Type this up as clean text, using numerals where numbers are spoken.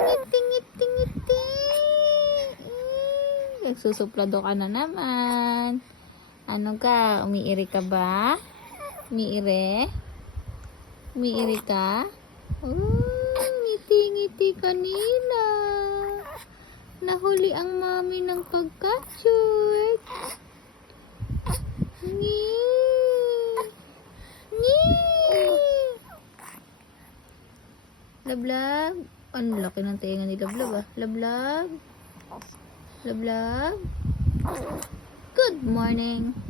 Ngiti-ngiti-ngiti. Nagsusuplado ka na naman. Ano ka? Umiiri ka ba? Umiiri? Umiiri ka? Ngiti-ngiti kanina. Nahuli ang mami ng pagka-cute. Ngi. Ngi. Lablab. Ano laki ng tenga ni Lablab ah. Lablab. Lablab. Good morning.